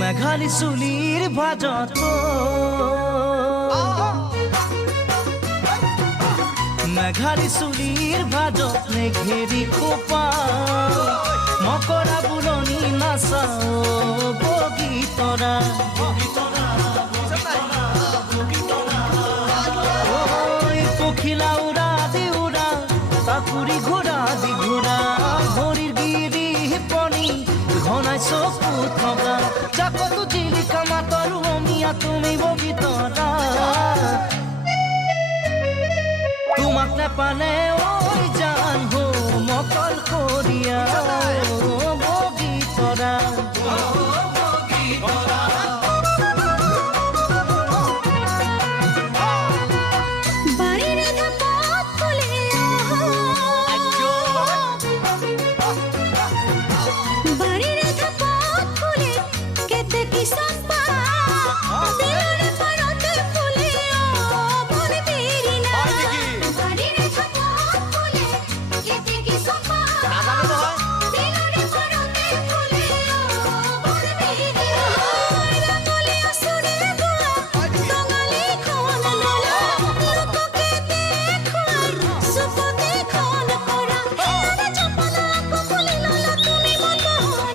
মেঘালী চুলিৰ ভাজত মেঘালী চুলিৰ ভাজত নেঘেৰি খোপা মকৰা বুলনি নাচাও বগীতৰা পখিলা উৰা দি উৰা তাকুৰি ঘোৰা দি ঘোৰা ভৰিৰ গিৰি পনি ঘনাই চকু থকা জাকতো জিলিকা মাতৰ অমিয়া তুমি বগীতৰা তোমাক নেপালে